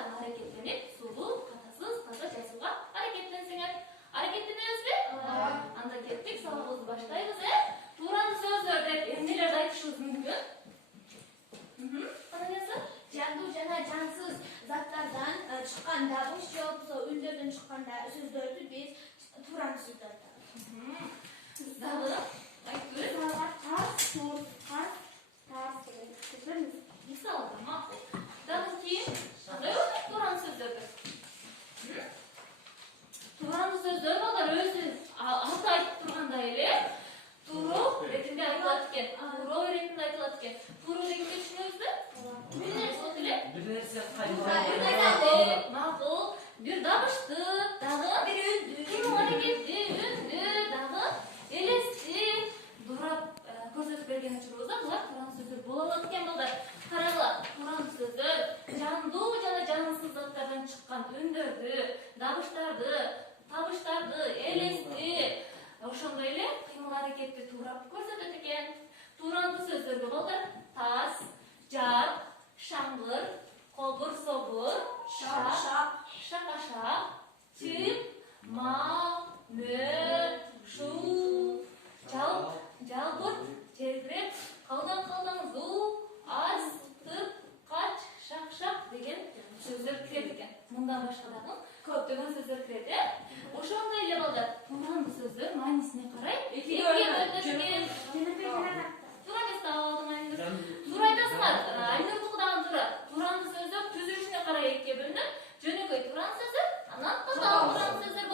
дагы аракеттенип, сулуу, катасыз, таза жазууга аракеттенсеңер. Аракеттенебизби? Анда кеттик, сабагыбызды баштайбыз, Тууралуу сөздөр деп эмнелерди айтышыбыз мүмкүн? Канаясы? Жандуу жана жансыз заттардан чыккан дабыш же болбосо үндөрдөн чыккан сөздөрдү биз тууралуу сөз деп атабыз. Дагы айтыңыз. Тас, туз, тас, тас деген сөздөрбүз. Мисалы да макул. Дагы кийин кандай болот тууралуу сөздөрдү? Тууралуу сөздөр балдар өзү аты айтып тургандай эле туруу иретинде айтылат экен. Туруу иретинде айтылат экен. Туруу дегенди түшүнөбүзбү? Бир нерсе макул, бир дабышты, дагы бир үндү, кыймыл аракетти, үндү, дагы элести дурап көрсөтүп берген учурубузда булар тууралуу сөздөр боло алат экен балдар. Карагыла, тууралуу сөздөр жандуу жана жансыз заттардан чыккан үндөрдү, дабыштарды, табыштарды, элести, ошондой эле кыймыл аракетти туурап көрсөтөт экен. Тууралуу сөздөргө балдар тас, жап, шаңгыр, кобур, собур, шак, шакашак, тип, мал, мөр, шу, жалбыр, телбирек, калдан, зу, аз, тып, кач, шак деген сөздөр кирет экен. Мындан башка дагы көптөгөн сөздөр кирет, Ошондой эле балдар, тууралуу сөздөр маанисине карай экиге бөлүнөт экен. Туура эмес алдым айнур. Туура айтасыңар. Айнурдуку дагы туура. Тууралуу сөздөр түзүлүшүнө карай экиге бөлүнөт. Жөнөкөй тууралуу сөздөр, анан каталуу тууралуу сөздөр